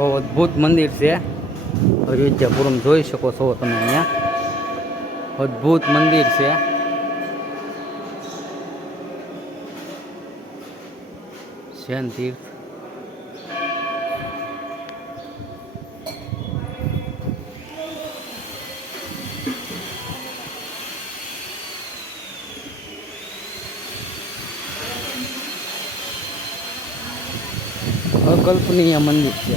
બહુ અદ્ભુત મંદિર છે અયોધ્યાપુરમ જોઈ શકો છો તમે અહીંયા અદ્ભુત મંદિર છે શેન તીર્થ અકલ્પનીય મંદિર છે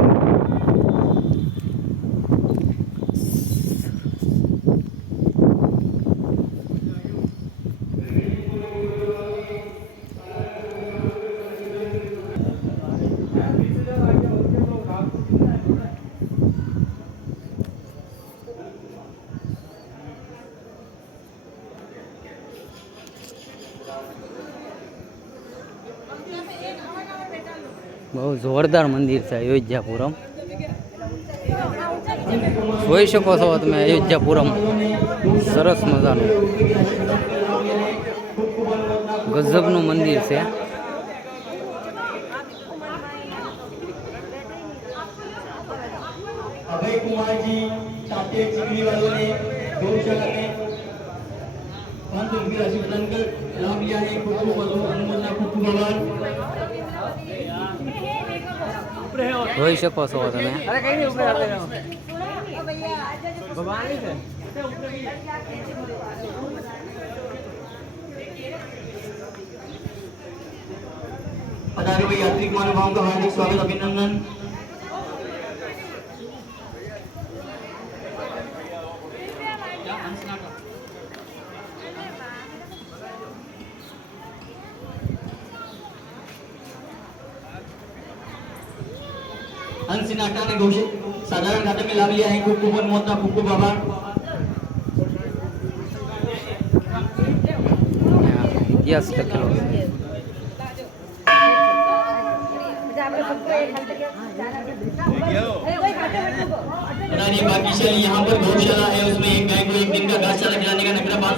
બહુ જોરદાર મંદિર છે અયોધ્યાપુરમ. જોઈ શકો છો તમે અયોધ્યાપુરમ. સરસ મજાનું. ગજબનું મંદિર છે. वही से पास हुआ था मैं अरे कहीं नहीं ऊपर भगवान यात्री महानुभावों का हार्दिक स्वागत अभिनंदन। हँसी नाटा ने घोषित। साधारण घाटाने लावली आहे खूप खूप मोठा खूप खूप आभार रानी बाकी यहाँ पर गौशाला है उसमें एक गाय को एक दिन का घास खिलाने का नकरा पाँच